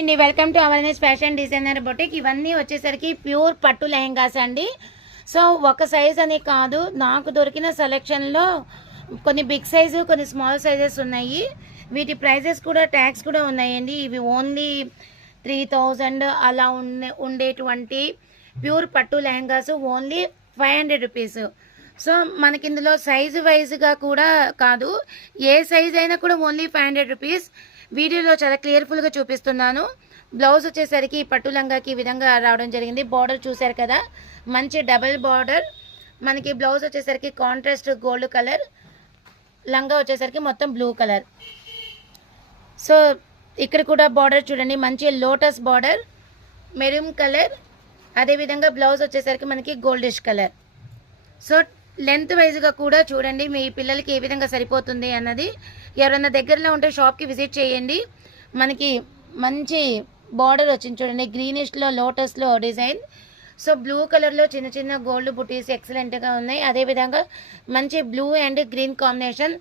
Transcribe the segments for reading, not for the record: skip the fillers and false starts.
అండి welcome to awareness fashion designer boutique. ఇవన్నీ వచ్చేసరికి ప్యూర్ పట్టు లెహెంగాస్ అండి. సో ఒక సైజ్ అని కాదు, నాకు దొరికిన సెలెక్షన్లో కొన్ని బిగ్ సైజు కొన్ని స్మాల్ సైజెస్ ఉన్నాయి. వీటి ప్రైజెస్ కూడా ట్యాక్స్ కూడా ఉన్నాయండి. ఇవి ఓన్లీ 3000 అలా ఉండేటువంటి ప్యూర్ పట్టు లెహెంగాస్ ఓన్లీ 500 రూపీస్. సో మనకి ఇందులో సైజు వైజ్గా కూడా కాదు, ఏ సైజ్ అయినా కూడా ఓన్లీ 500 రూపీస్. వీడియోలో చాలా క్లియర్ఫుల్గా చూపిస్తున్నాను. బ్లౌజ్ వచ్చేసరికి పట్టు లంగాకి ఈ విధంగా రావడం జరిగింది. బార్డర్ చూసారు కదా, మంచి డబుల్ బార్డర్. మనకి బ్లౌజ్ వచ్చేసరికి కాంట్రాస్ట్ గోల్డ్ కలర్, లంగా వచ్చేసరికి మొత్తం బ్లూ కలర్. సో ఇక్కడ కూడా బార్డర్ చూడండి, మంచి లోటస్ బార్డర్, మెరూన్ కలర్. అదేవిధంగా బ్లౌజ్ వచ్చేసరికి మనకి గోల్డిష్ కలర్. సో లెంత్ వైజ్గా కూడా చూడండి మీ పిల్లలకి ఏ విధంగా సరిపోతుంది అన్నది. ఎవరైనా దగ్గరలో ఉంటే షాప్కి విజిట్ చేయండి. మనకి మంచి బార్డర్ వచ్చింది చూడండి, గ్రీనిష్లో లోటస్లో డిజైన్. సో బ్లూ కలర్లో చిన్న చిన్న గోల్డ్ బుటీస్ ఎక్సలెంట్గా ఉన్నాయి. అదేవిధంగా మంచి blue and green combination.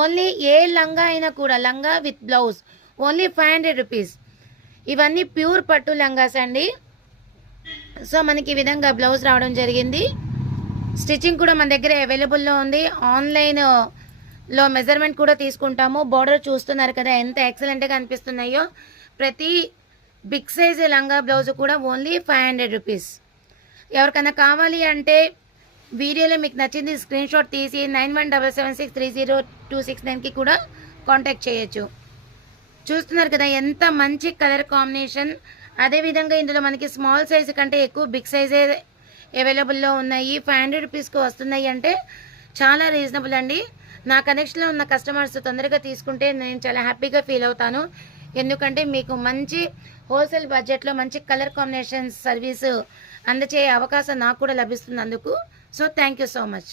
Only ఏ లంగా అయినా కూడా, లంగా విత్ బ్లౌజ్ ఓన్లీ 500 రూపీస్. ఇవన్నీ ప్యూర్ పట్టు లంగాస్ అండి. సో మనకి ఈ విధంగా బ్లౌజ్ రావడం జరిగింది. స్టిచ్చింగ్ కూడా మన దగ్గర అవైలబుల్లో ఉంది. ఆన్లైన్లో మెజర్మెంట్ కూడా తీసుకుంటాము. బార్డర్ చూస్తున్నారు కదా ఎంత ఎక్సలెంట్గా అనిపిస్తున్నాయో. ప్రతి బిగ్ సైజ్ లంగా బ్లౌజ్ కూడా ఓన్లీ 500 రూపీస్. ఎవరికైనా కావాలి అంటే వీడియోలో మీకు నచ్చింది స్క్రీన్ షాట్ తీసి 9177630269కి కూడా కాంటాక్ట్ చేయొచ్చు. చూస్తున్నారు కదా ఎంత మంచి కలర్ కాంబినేషన్. అదేవిధంగా ఇందులో మనకి స్మాల్ సైజు కంటే ఎక్కువ బిగ్ సైజే అవైలబుల్లో ఉన్నాయి. 500 రూపీస్కి వస్తున్నాయి అంటే చాలా రీజనబుల్ అండి. నా కనెక్షన్లో ఉన్న కస్టమర్స్ తొందరగా తీసుకుంటే నేను చాలా హ్యాపీగా ఫీల్ అవుతాను. ఎందుకంటే మీకు మంచి హోల్సేల్ బడ్జెట్లో మంచి కలర్ కాంబినేషన్ సర్వీసు అందజేయ అవకాశం నాకు కూడా లభిస్తుంది అందుకు. So thank you so much.